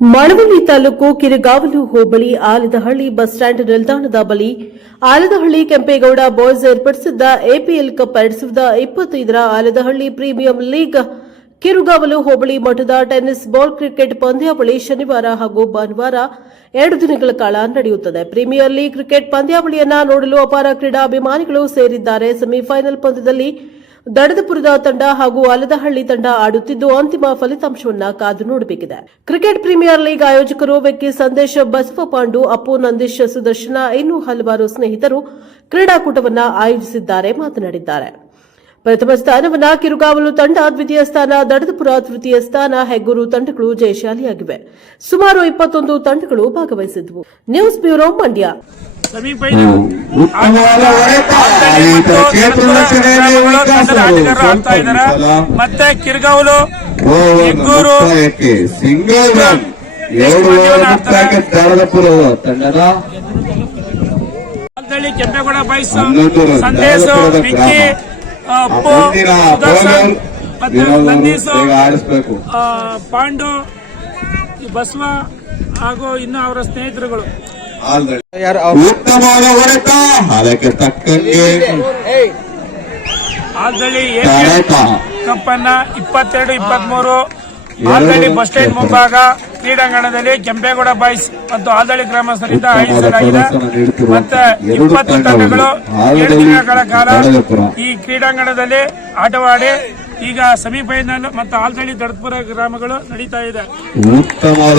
ಮಳವಳ್ಳಿ ತಾಲೂಕು ಕಿರುಗಾವಲು ಹೋಬಳಿ Aladahalli bus stand ನಿಲ್ದಾಣದ ಬಳಿ Aladahalli Kempegowda boys ಏರ್ಪಡಿಸಿದ್ದ ಎಪಿಎಲ್ ಕಪ್ ಎರಡ್ ಸಾವಿರದ ಇಪ್ಪತ್ತೈದರ ಆಲದಹಳ್ಳಿ ಪ್ರೀಮಿಯಂ ಲೀಗ್ ಕಿರುಗಾವಲು ಹೋಬಳಿ ಮಠದ ಟೆನಿಸ್ ಬಾಲ್ ಕ್ರಿಕೆಟ್ ಪಂದ್ಯಾವಳಿ ಶನಿವಾರ ಹಾಗೂ ಭಾನುವಾರ ಎರಡು ದಿನಗಳ ಕಾಲ ನಡೆಯುತ್ತದೆ. ಪ್ರೀಮಿಯರ್ ಲೀಗ್ ಕ್ರಿಕೆಟ್ ಪಂದ್ಯಾವಳಿಯನ್ನ ನೋಡಲು ಅಪಾರ ಕ್ರೀಡಾಭಿಮಾನಿಗಳು ಸೇರಿದ್ದಾರೆ. ಸೆಮಿಫೈನಲ್ ಪಂದ್ಯದಲ್ಲಿ ದಡದಪುರದ ತಂಡ ಹಾಗೂ ಅಲದಹಳ್ಳಿ ತಂಡ ಆಡುತ್ತಿದ್ದು ಅಂತಿಮ ಫಲಿತಾಂಶವನ್ನ ಕಾದು ನೋಡಬೇಕಿದೆ. ಕ್ರಿಕೆಟ್ ಪ್ರೀಮಿಯರ್ ಲೀಗ್ ಆಯೋಜಕರು ವೆಕ್ಕಿ ಬಸವ ಪಾಂಡು, ಅಪ್ಪು ನಂದೀಶ್ ಸುದರ್ಶನ ಇನ್ನೂ ಹಲವಾರು ಸ್ನೇಹಿತರು ಕ್ರೀಡಾಕೂಟವನ್ನು ಆಯೋಜಿಸಿದ್ದಾರೆ ಮಾತನಾಡಿದ್ದಾರೆ. ಪ್ರಥಮ ಸ್ಥಾನವನ್ನ ಕಿರುಗಾವಲು ತಂಡ ದ್ವಿತೀಯ ಸ್ಥಾನ ದಡದಪುರ ತೃತೀಯ ಸ್ಥಾನ, ಹೆಗ್ಗೂರು ತಂಡಗಳು ಜಯಶಾಲಿಯಾಗಿವೆ. ಸುಮಾರು ಇಪ್ಪತ್ತೊಂದು ತಂಡಗಳು ಭಾಗವಹಿಸಿದ್ವು. News bureau Mandya. ಮತ್ತೆ ಕಿರ್ಗಾವ್ಲು ಹೆಗ್ಗೂರು ಸಿಂಗಲ್ ರನ್. ಎರಡು ತಂಡದ ಕೆಂಪೇಗೌಡ ಬಾಯ್ಸ್ ಸಂದೇಶ ವಿಕ್ಕಿ. ಅಪ್ಪು ಸುದರ್ಶನ್ ಮತ್ತೆ ನಂದೀಶ್ ಪಾಂಡು ಬಸವ ಹಾಗೂ ಇನ್ನು ಅವರ ಸ್ನೇಹಿತರುಗಳು. ಉತ್ತಮವಾದ ಹೊಡೆತ ಅದಕ್ಕೆ ತಕ್ಕಂಗೆ ಆಲ್ದಳ್ಳಿ ತಡೆತ ಕಪ್ ಅನ್ನ ಇಪ್ಪತ್ತೆರಡು ಇಪ್ಪತ್ಮೂರು. ಆಲ್ದಳ್ಳಿ ಬಸ್ ಸ್ಟ್ಯಾಂಡ್ ಮುಂಭಾಗ ಕ್ರೀಡಾಂಗಣದಲ್ಲಿ ಕೆಂಪೇಗೌಡ ಬಾಯ್ಸ್ ಮತ್ತು ಆಲ್ದಳ್ಳಿ ಗ್ರಾಮಸ್ಥರಿಂದ ಆಯೋಜಿಸಲಾಗಿದೆ. ಮತ್ತೆ ಇಪ್ಪತ್ತು ತಂಡಗಳು ಎರಡು ದಿನಗಳ ಕಾಲ ಈ ಕ್ರೀಡಾಂಗಣದಲ್ಲಿ ಆಟವಾಡಿ ಈಗ ಸೆಮಿಫೈನಲ್ ಮತ್ತು ಆಲ್ದಳ್ಳಿ ದಡಪುರ ಗ್ರಾಮಗಳು ನಡೀತಾ ಇದೆ. ಉತ್ತಮವಾದ